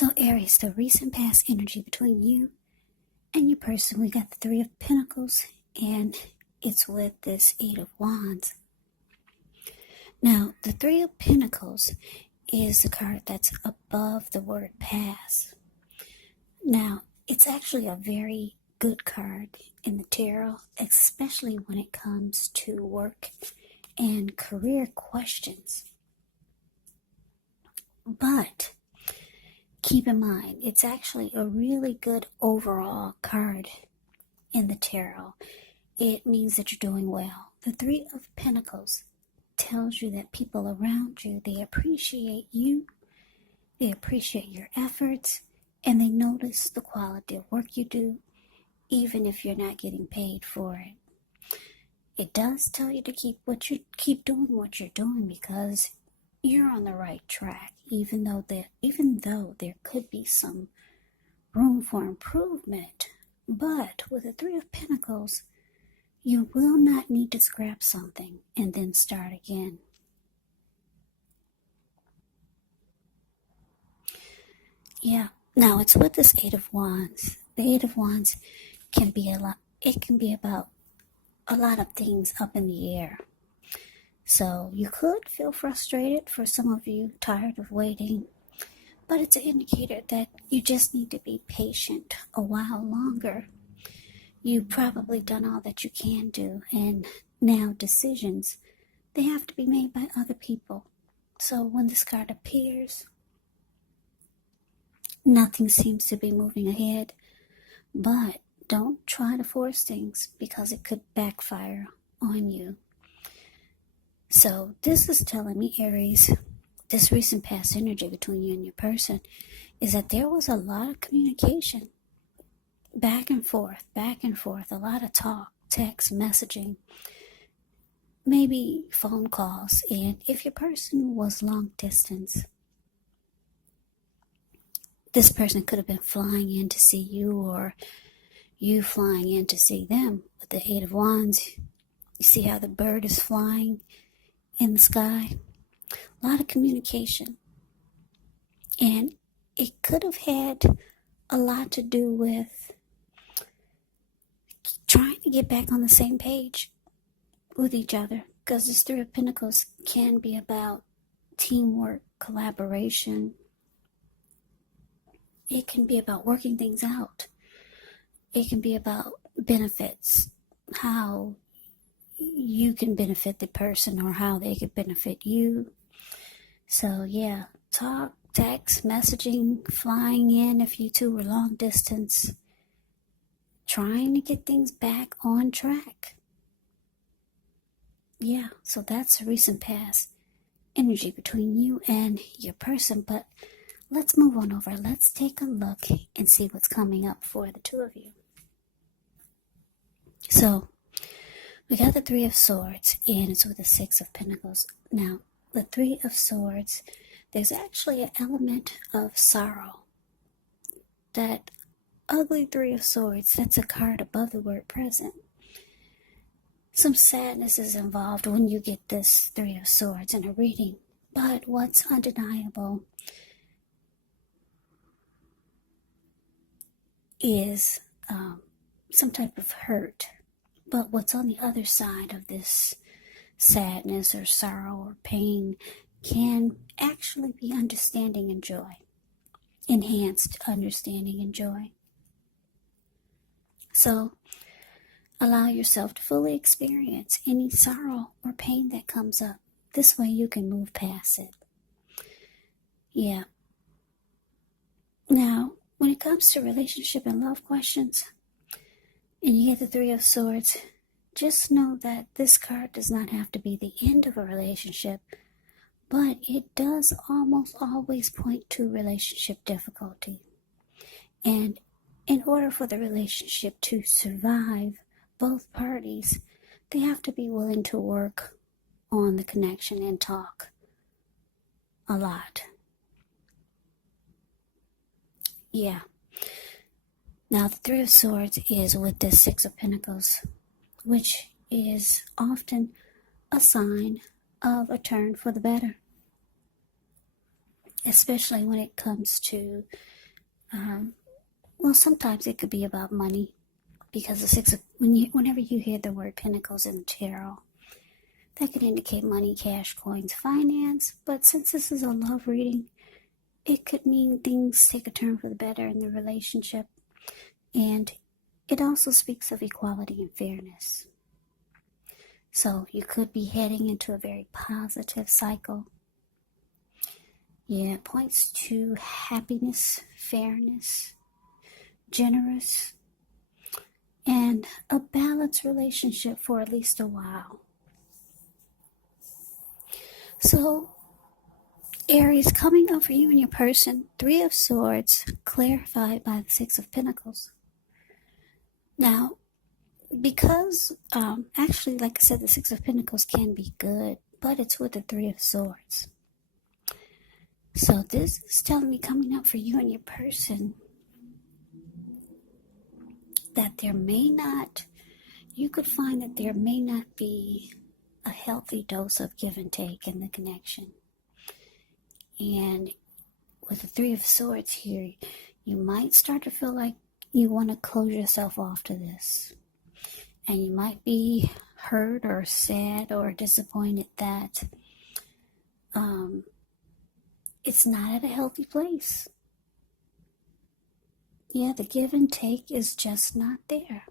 So Aries, the recent past energy between you and your person, we got the Three of Pentacles, and it's with this Eight of Wands. Now, the Three of Pentacles is the card that's above the word pass. Now, it's actually a very good card in the tarot, especially when it comes to work and career questions. But keep in mind, it's actually a really good overall card in the tarot. It means that you're doing well. The Three of Pentacles tells you that people around you, they appreciate you, they appreciate your efforts, and they notice the quality of work you do, even if you're not getting paid for it. It does tell you to keep doing what you're doing, because you're on the right track, even though there could be some room for improvement. But with the Three of Pentacles, you will not need to scrap something and then start again. Yeah, now it's with this Eight of Wands. The Eight of Wands can be about a lot of things up in the air. So you could feel frustrated, for some of you, tired of waiting, but it's an indicator that you just need to be patient a while longer. You've probably done all that you can do, and now decisions, they have to be made by other people. So when this card appears, nothing seems to be moving ahead, but don't try to force things, because it could backfire on you. So this is telling me, Aries, this recent past energy between you and your person is that there was a lot of communication, back and forth, a lot of talk, text, messaging, maybe phone calls. And if your person was long distance, this person could have been flying in to see you, or you flying in to see them. With the Eight of Wands, you see how the bird is flying in the sky? A lot of communication. And it could have had a lot to do with trying to get back on the same page with each other, because this Three of Pentacles can be about teamwork, collaboration. It can be about working things out. It can be about benefits, how you can benefit the person or how they could benefit you. So yeah, talk, text, messaging, flying in if you two were long distance, trying to get things back on track. Yeah, so that's the recent past energy between you and your person. But let's move on over. Let's take a look and see what's coming up for the two of you. So we got the Three of Swords, and it's with the Six of Pentacles. Now, the Three of Swords, there's actually an element of sorrow. That ugly Three of Swords, that's a card above the word present. Some sadness is involved when you get this Three of Swords in a reading. But what's undeniable is some type of hurt. But what's on the other side of this sadness or sorrow or pain can actually be understanding and joy. Enhanced understanding and joy. So allow yourself to fully experience any sorrow or pain that comes up. This way you can move past it. Yeah. Now, when it comes to relationship and love questions, and you get the Three of Swords, just know that this card does not have to be the end of a relationship, but it does almost always point to relationship difficulty. And in order for the relationship to survive, both parties, they have to be willing to work on the connection and talk a lot. Yeah. Now, the Three of Swords is with the Six of Pentacles, which is often a sign of a turn for the better. especially when it comes to, well, sometimes it could be about money, because the whenever you hear the word Pentacles in the tarot, that could indicate money, cash, coins, finance. But since this is a love reading, it could mean things take a turn for the better in the relationship. And it also speaks of equality and fairness. So you could be heading into a very positive cycle. Yeah, it points to happiness, fairness, generous, and a balanced relationship for at least a while. So, Aries, coming up for you and your person, Three of Swords, clarified by the Six of Pentacles. Now, because, actually, like I said, the Six of Pentacles can be good, but it's with the Three of Swords. So this is telling me, coming up for you and your person, that you could find that there may not be a healthy dose of give and take in the connection. And with the Three of Swords here, you might start to feel like you want to close yourself off to this. And you might be hurt or sad or disappointed that it's not at a healthy place. Yeah, the give and take is just not there.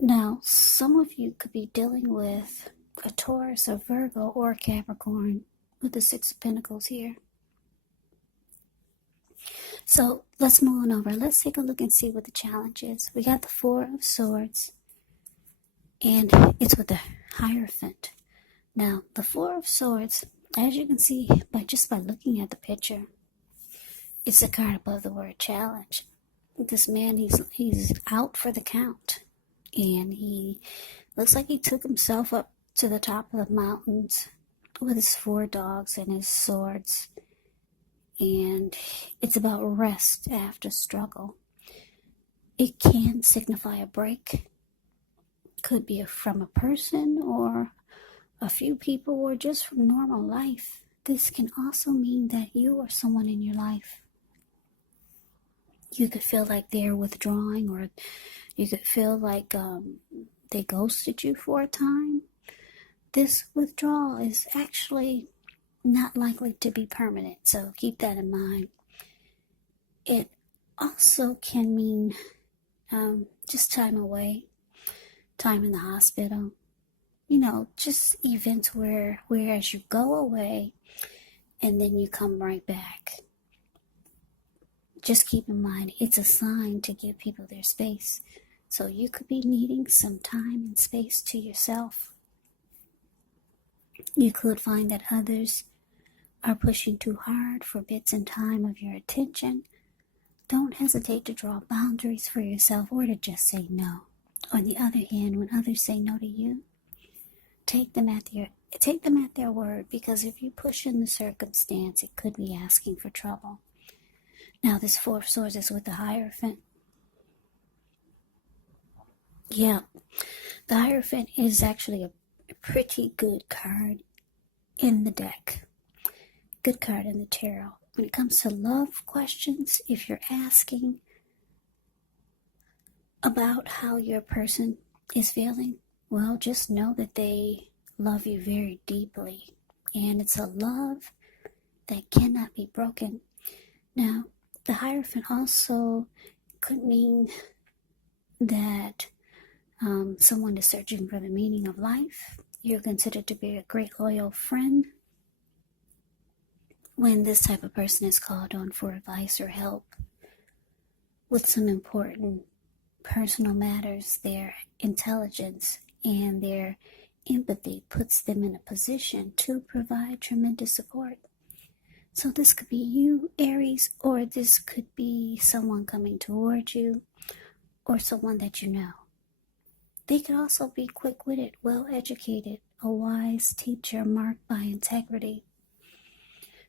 Now, some of you could be dealing with a Taurus, a Virgo, or a Capricorn with the Six of Pentacles here. So let's move on over. Let's take a look and see what the challenge is. We got the Four of Swords, and it's with the Hierophant. Now, the Four of Swords, as you can see by looking at the picture, it's the card above the word challenge. This man, he's out for the count, and he looks like he took himself up to the top of the mountains with his 4 dogs and his swords. And it's about rest after struggle. It can signify a break. Could be from a person or a few people, or just from normal life. This can also mean that you or someone in your life, you could feel like they're withdrawing, or you could feel like they ghosted you for a time. This withdrawal is actually not likely to be permanent, so keep that in mind. It also can mean just time away, time in the hospital. Just events whereas you go away and then you come right back. Just keep in mind, it's a sign to give people their space. So you could be needing some time and space to yourself. You could find that others are pushing too hard for bits and time of your attention. Don't hesitate to draw boundaries for yourself, or to just say no. On the other hand, when others say no to you, take them at their word, because if you push in the circumstance, it could be asking for trouble. Now, this Four of Swords is with the Hierophant. Yeah, the Hierophant is actually a pretty good card in the deck. Good card in the tarot. When it comes to love questions, if you're asking about how your person is feeling, well, just know that they love you very deeply. And it's a love that cannot be broken. Now, the Hierophant also could mean that someone is searching for the meaning of life. You're considered to be a great loyal friend. When this type of person is called on for advice or help with some important personal matters, their intelligence and their empathy puts them in a position to provide tremendous support. So this could be you, Aries, or this could be someone coming towards you, or someone that you know. They could also be quick-witted, well-educated, a wise teacher marked by integrity.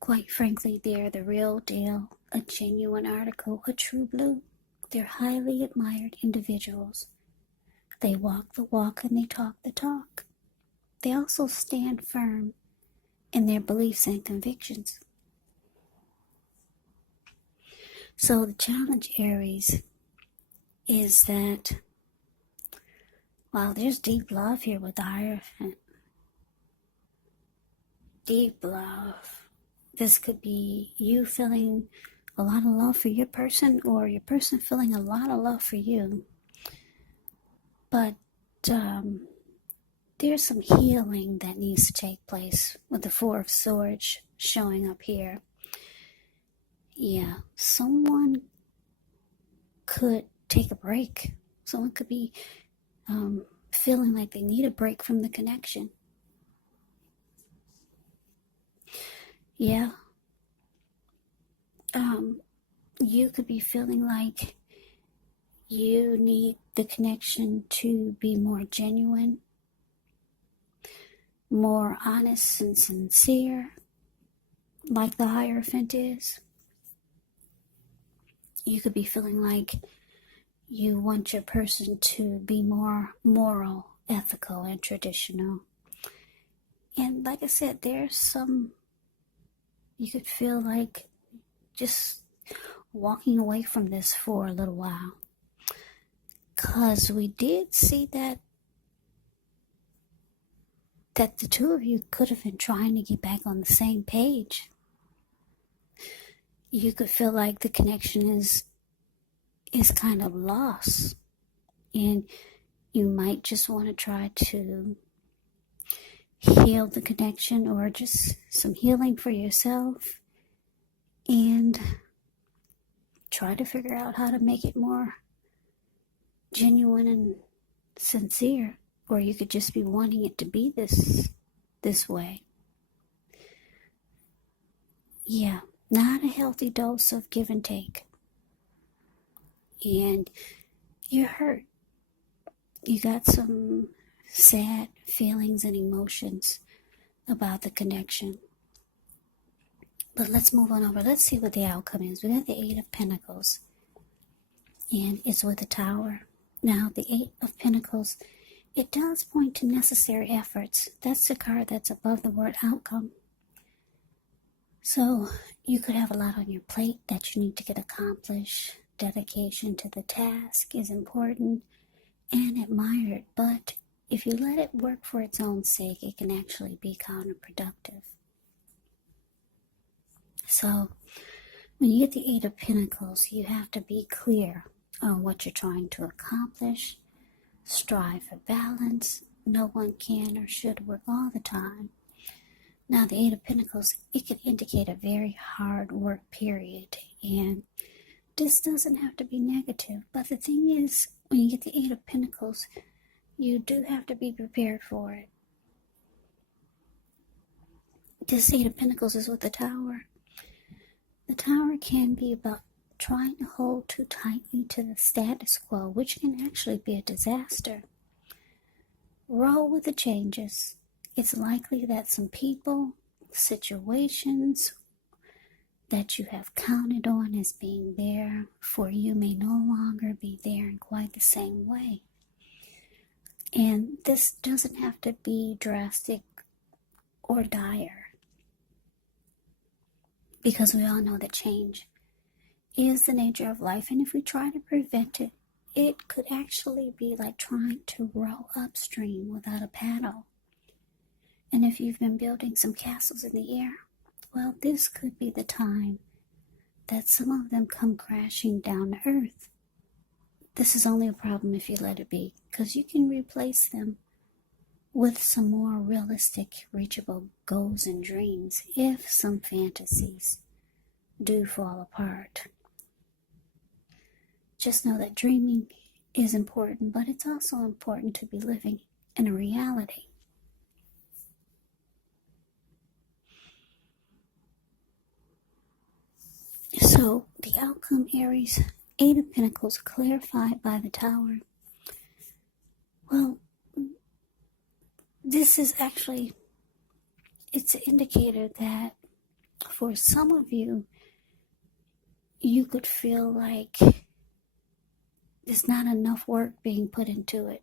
Quite frankly, they're the real deal, a genuine article, a true blue. They're highly admired individuals. They walk the walk and they talk the talk. They also stand firm in their beliefs and convictions. So the challenge, Aries, is that while there's deep love here with the Hierophant, deep love, this could be you feeling a lot of love for your person or your person feeling a lot of love for you. But there's some healing that needs to take place with the Four of Swords showing up here. Yeah, someone could take a break. Someone could be feeling like they need a break from the connection. Yeah. You could be feeling like you need the connection to be more genuine, more honest and sincere, like the Hierophant is. You could be feeling like you want your person to be more moral, ethical, and traditional. And like I said, there's some, you could feel like just walking away from this for a little while. Because we did see that the two of you could have been trying to get back on the same page. You could feel like the connection is kind of lost. And you might just want to try to heal the connection or just some healing for yourself and try to figure out how to make it more genuine and sincere. Or you could just be wanting it to be this way. Yeah, not a healthy dose of give and take. And you're hurt. You got some sad feelings and emotions about the connection. But let's move on over. Let's see what the outcome is. We got the Eight of Pentacles. And it's with the Tower. Now, the Eight of Pentacles, it does point to necessary efforts. That's the card that's above the word outcome. So, you could have a lot on your plate that you need to get accomplished. Dedication to the task is important and admired, but if you let it work for its own sake, it can actually be counterproductive. So, when you get the Eight of Pentacles, you have to be clear on what you're trying to accomplish. Strive for balance. No one can or should work all the time. Now, the Eight of Pentacles, it can indicate a very hard work period, and this doesn't have to be negative. But the thing is, when you get the Eight of Pentacles, you do have to be prepared for it. This Eight of Pentacles is with the Tower. The Tower can be about trying to hold too tightly to the status quo, which can actually be a disaster. Roll with the changes. It's likely that some people, situations that you have counted on as being there for you may no longer be there in quite the same way. And this doesn't have to be drastic or dire, because we all know that change is the nature of life, and if we try to prevent it, it could actually be like trying to row upstream without a paddle. And if you've been building some castles in the air, well, this could be the time that some of them come crashing down to earth. This is only a problem if you let it be, because you can replace them with some more realistic, reachable goals and dreams if some fantasies do fall apart. Just know that dreaming is important, but it's also important to be living in a reality. So, the outcome, Aries, Eight of Pentacles clarified by the Tower. Well, this is actually, it's an indicator that for some of you, you could feel like there's not enough work being put into it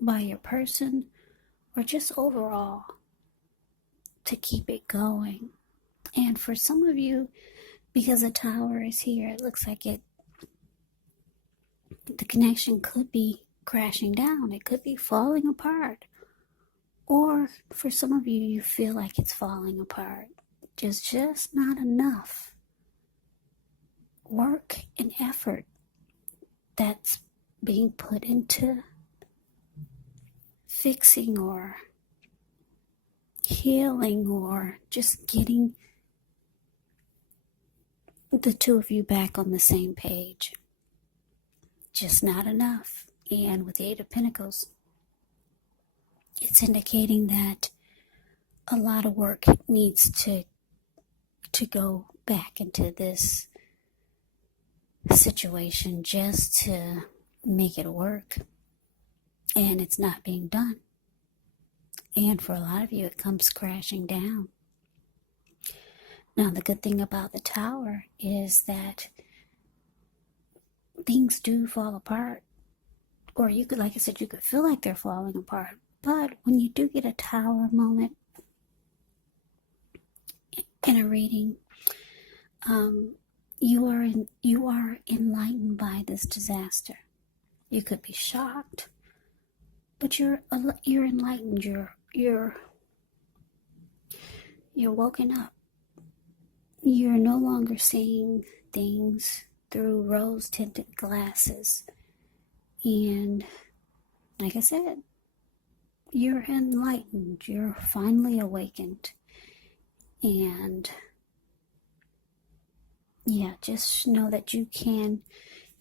by your person or just overall to keep it going. And for some of you, because the Tower is here, it looks like the connection could be crashing down. It could be falling apart. Or for some of you, you feel like it's falling apart. There's just not enough work and effort that's being put into fixing or healing or just getting the two of you back on the same page. Just not enough. And with the Eight of Pentacles, it's indicating that a lot of work needs to go back into this situation just to make it work. And it's not being done. And for a lot of you, it comes crashing down. Now, the good thing about the Tower is that things do fall apart. Or you could, like I said, you could feel like they're falling apart. But when you do get a Tower moment in a reading, you are enlightened by this disaster. You could be shocked, but you're enlightened. You're woken up. You're no longer seeing things through rose-tinted glasses. And like I said, you're enlightened. You're finally awakened. And yeah, just know that you can,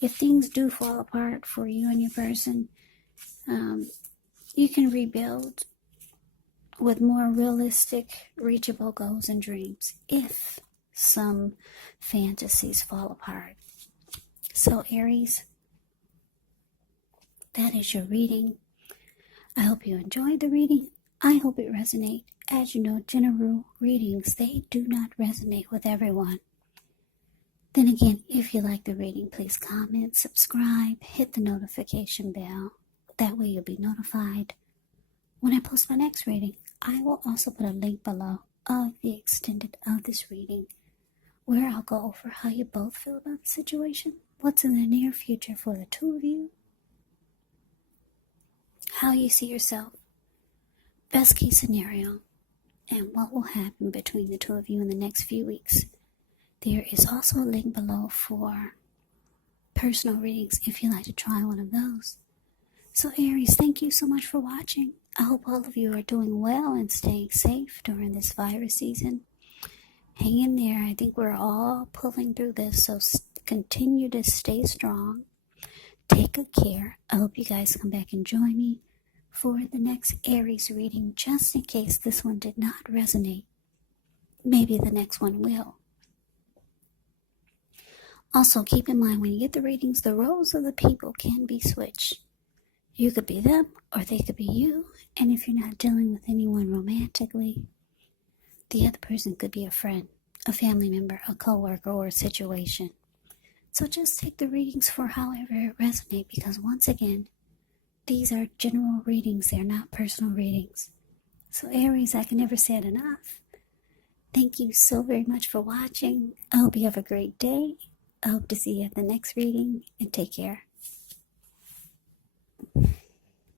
if things do fall apart for you and your person, you can rebuild with more realistic, reachable goals and dreams if some fantasies fall apart. So Aries, that is your reading. I hope you enjoyed the reading. I hope it resonates. As you know, general readings, they do not resonate with everyone. Then again, if you like the reading, please comment, subscribe, hit the notification bell. That way you'll be notified when I post my next reading. I will also put a link below of the extended of this reading, where I'll go over how you both feel about the situation, what's in the near future for the two of you, how you see yourself, best case scenario, and what will happen between the two of you in the next few weeks. There is also a link below for personal readings if you'd like to try one of those. So Aries, thank you so much for watching. I hope all of you are doing well and staying safe during this virus season. Hang in there. I think we're all pulling through this, so continue to stay strong. Take good care. I hope you guys come back and join me for the next Aries reading, just in case this one did not resonate. Maybe the next one will. Also, keep in mind when you get the readings, the roles of the people can be switched. You could be them, or they could be you. And if you're not dealing with anyone romantically, the other person could be a friend, a family member, a coworker, or a situation. So just take the readings for however it resonates, because once again, these are general readings. They're not personal readings. So Aries, I can never say it enough. Thank you so very much for watching. I hope you have a great day. I hope to see you at the next reading, and take care.